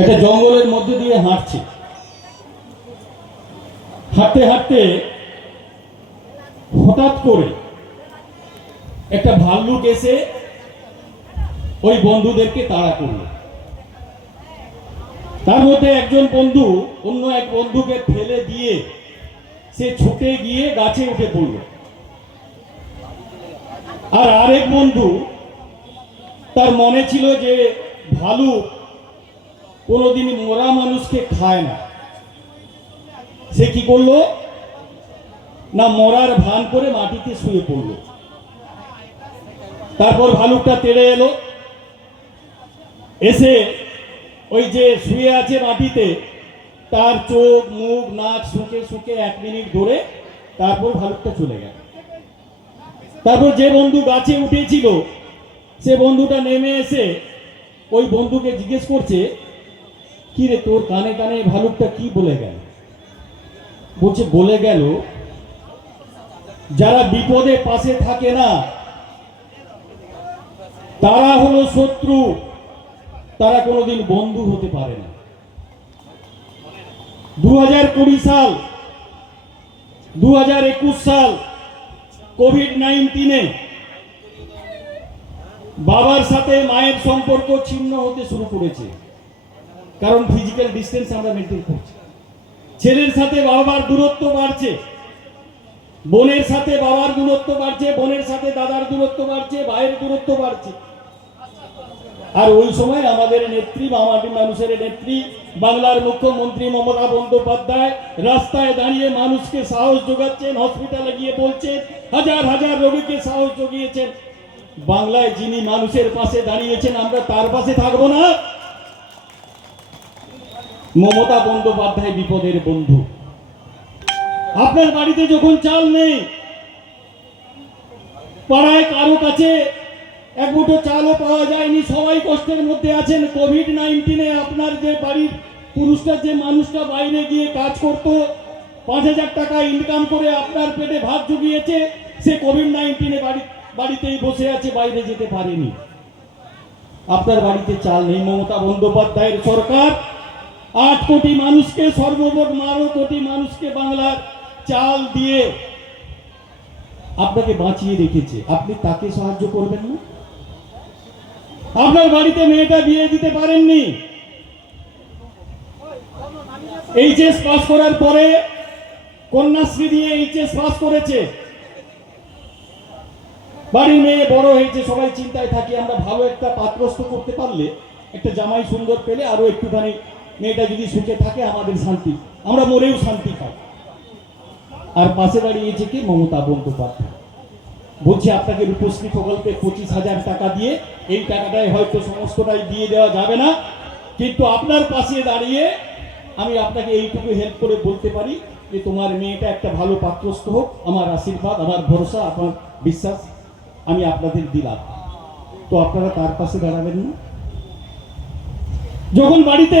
একটা জঙ্গলের মধ্যে দিয়ে হাঁটছে। হাঁটতে হাঁটতে হঠাৎ করে একটা ভাল্লুক এসে ওই বন্ধুদেরকে তাড়া করল। তার মধ্যে একজন বন্ধু অন্য এক বন্ধুকে ফেলে দিয়ে সে ছুটে গিয়ে গাছে উঠে পড়ল। আর আরেক বন্ধু তার মনে ছিল যে ভালুক কোনোদিনই মরা মানুষকে খায় না। সে কি করল? না, মরার ভান করে মাটিতে শুয়ে পড়ল। তারপর ভালুকটা তেড়ে এলো। এসে ওই যে শুয়ে আছে মাটিতে, তার চোখ, মুখ, নাক শুকে শুকে এক মিনিট ধরে তারপর ভালুকটা চলে গেল। তারপর যে বন্ধু গাছে উঠেছিল, সে বন্ধুটা নেমে এসে ওই বন্ধুকে জিজ্ঞেস করছে কি রে তোর কানে কানে ভালুকটা কি বলে গেল? বলছে, বলে গেল, যারা বিপদে পাশে থাকে না, তারা হলো শত্রু, তারা কোনোদিন বন্ধু হতে পারে না। দু হাজার কুড়ি সাল দু হাজার একুশ সাল, কোভিড নাইন্টিনে বাবার সাথে মায়ের সম্পর্ক ছিন্ন হতে শুরু করেছে। কারণ ফিজিক্যাল ডিস্টেন্স আমরা মেনটেন করছি। ছেলের সাথে বাবার দূরত্ব বাড়ছে, বোনের সাথে বাবার দূরত্ব বাড়ছে, বোনের সাথে দাদার দূরত্ব বাড়ছে, ভাইয়ের দূরত্ব বাড়ছে। আর ওই সময় আমাদের নেত্রী, মামাটি মানুষের নেত্রী, বাংলার মুখ্যমন্ত্রী মমতা বন্দ্যোপাধ্যায় রাস্তায় দাঁড়িয়ে মানুষকে সাহস যোগাচ্ছেন হসপিটালে গিয়ে বলছেন, হাজার হাজার রোগীকে সাহস জুগিয়েছেন। বাংলায় যিনি মানুষের পাশে দাঁড়িয়েছেন, আমরা তার পাশে থাকব না। মমতা বন্দ্যোপাধ্যায় বিপদের বন্ধু। আপনার বাড়িতে যখন চাল নেই, পাড়ায় কারও কাছে এক মুঠো চালও পাওয়া যায়নি, সবাই কষ্টের মধ্যে আছেন। কোভিড নাইন্টিনে আপনার যে বাড়ির পুরুষটা, যে মানুষটা বাইরে গিয়ে কাজ করতো, পাঁচ হাজার টাকা ইনকাম করে আপনার পেটে ভাত জুগিয়েছে, সে কোভিড নাইন্টিনে বাড়ি বাড়িতেই বসে আছে, বাইরে যেতে পারেনি। আপনার বাড়িতে চাল নেই, মমতা বন্দ্যোপাধ্যায়ের সরকার। আট কোটি মানুষকে সর্বমোট বারো কোটি মানুষকে বাংলার চাল দিয়ে আপনাকে বাঁচিয়ে রেখেছে। আপনি তাকে সাহায্য করবেন না? আপনার বাড়িতে মেয়েটা বিয়ে দিতে পারেননি। এইচএস পাস করার পরে কন্যাশ্রী দিয়ে এইচএস পাস করেছে। বাড়ির মেয়ে বড় হয়েছে, সবাই চিন্তায় থাকি। আমরা ভালো একটা পাত্রস্থ করতে পারলে, একটা জামাই সুন্দর পেলে আরও একটুখানি মেয়েটা যদি সুখে থাকে, আমাদের শান্তি। আমরা মরেও শান্তি পাই। আর পাশে দাঁড়িয়েছে কি? মমতা বন্দ্যোপাধ্যায়। বলছি, আপনাকে রূপশ্রী প্রকল্পে পঁচিশ হাজার টাকা দিয়ে, এই টাকাটাই হয়তো সমস্তটাই দিয়ে দেওয়া যাবে না, কিন্তু আপনার পাশে দাঁড়িয়ে আমি আপনাকে এইটুকু হেল্প করে বলতে পারি যে, তোমার মেয়েটা একটা ভালো পাত্রস্থ হোক, আমার আশীর্বাদ, আমার ভরসা, আমার বিশ্বাস, আমি আপনাদের দিলাম। তো আপনারা তার পাশে দাঁড়াবেন না। যখন বাড়িতে